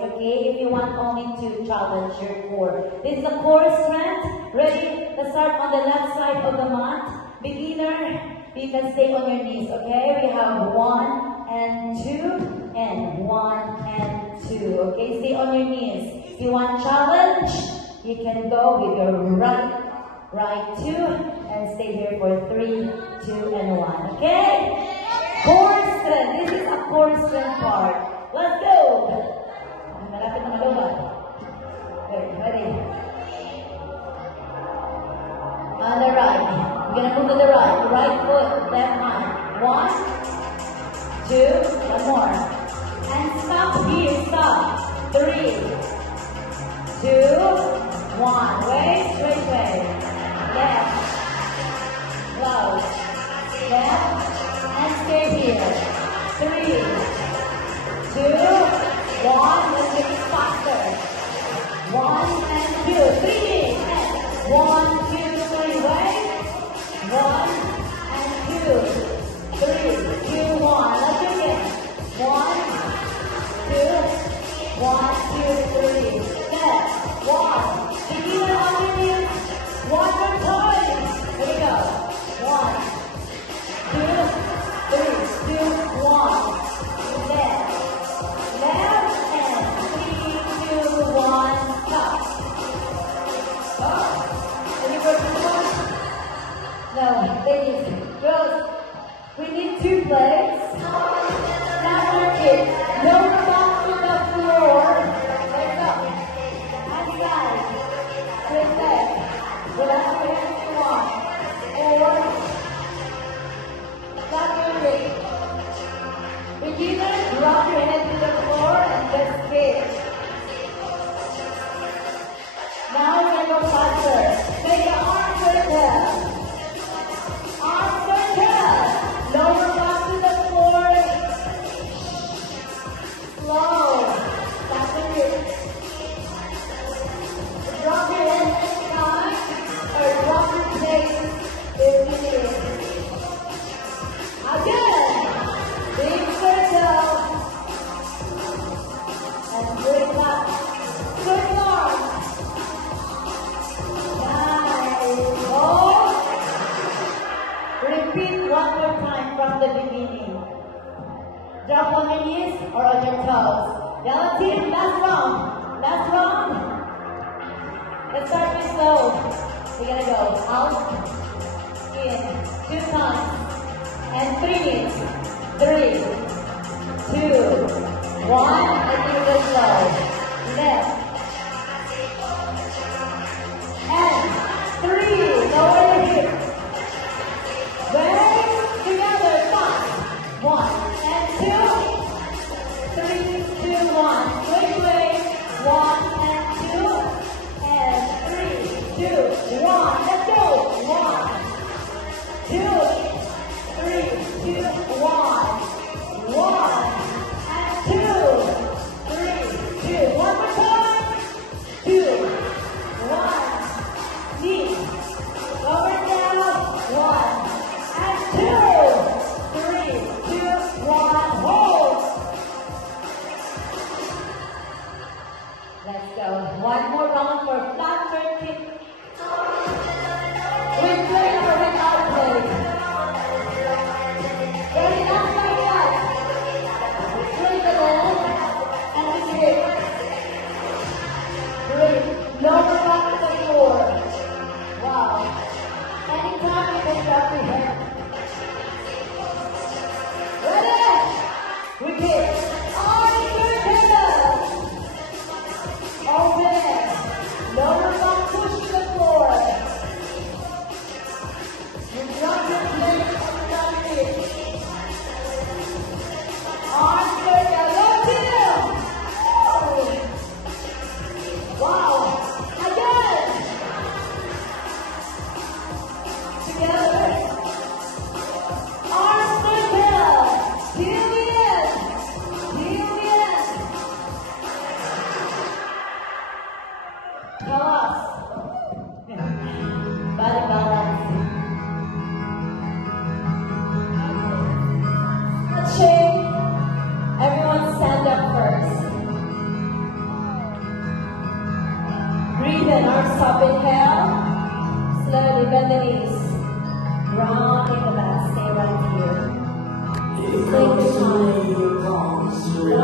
okay? If you want only to challenge your core. This is the core strength. Ready? Let's start on the left side of the mat. Beginner, you can stay on your knees, okay? We have 1 and 2 and 1 and 2, okay? Stay on your knees. If you want challenge, you can go with your right 2 and stay here for 3, 2 and 1, okay? Core strength. This is a core strength part. Let's go! Malapit na maluwag. Okay, ready? On the right. We're gonna move to the right. Right foot, left hand. 1, 2, one more. And stop here, stop. 3, 2, 1. Wait, straight way. Left. Close. Left. And stay here. 3, 2, 1. Let's make it faster. 1 and 2. 3 and 1, 2, 3. Wait. 1 and 2, 3, 2, 1. Let's do it again. 1, 2, 1, 2, 3. Step. 1. Beginner on your knees. 1 more time. Here we go. 1, 2, 3, 2, 1. Left. Left and 3, 2, 1. Stop. Oh. Any more to one? No, ladies, girls, we need 2 plates. Not working. Lower back to the floor. Legs up. And side. Straight leg. Whatever you want. Or clap your legs. Beginners, drop your head to the floor and just kick. Now we're going to go faster. Make your arms circle. Arms circle. Lower back to the floor. Slow. Stop the grip. Drop your head next time or drop your plate if you need it. Again. Big circle. And bring back. Circle arms. Nice. Hold. Repeat 1 more time from the beginning. Drop on your knees or on your toes. Yellow team, last round. Last round. Let's start with slow. We're gonna go out, in, 2 times, and 3, 3, 2, 1, and do the slow. Left. And 3, lower the hips. Legs together, 5, 1 and 2, 3, 2, 1. Swing way, 1 and 2, and 3, 2, 1. Let's go. 1, 2, 3, 2, 1. 1 and 2, 3, 2. One more time. 2, 1. Knee. Lower down. 1 and 2, 3, 2, 1. Hold. Let's go. One more round for flat third kick. With play or without play. Ready now, like that. Swing the leg and the kick. Great. Lower back to the floor. Wow. Anytime you can drop your head. Ready? We kick. Arms circle. Open it. Lower back, push the again. Arms up, inhale. Slowly bend the knees. Rocking the back. Stay right here. Take your time.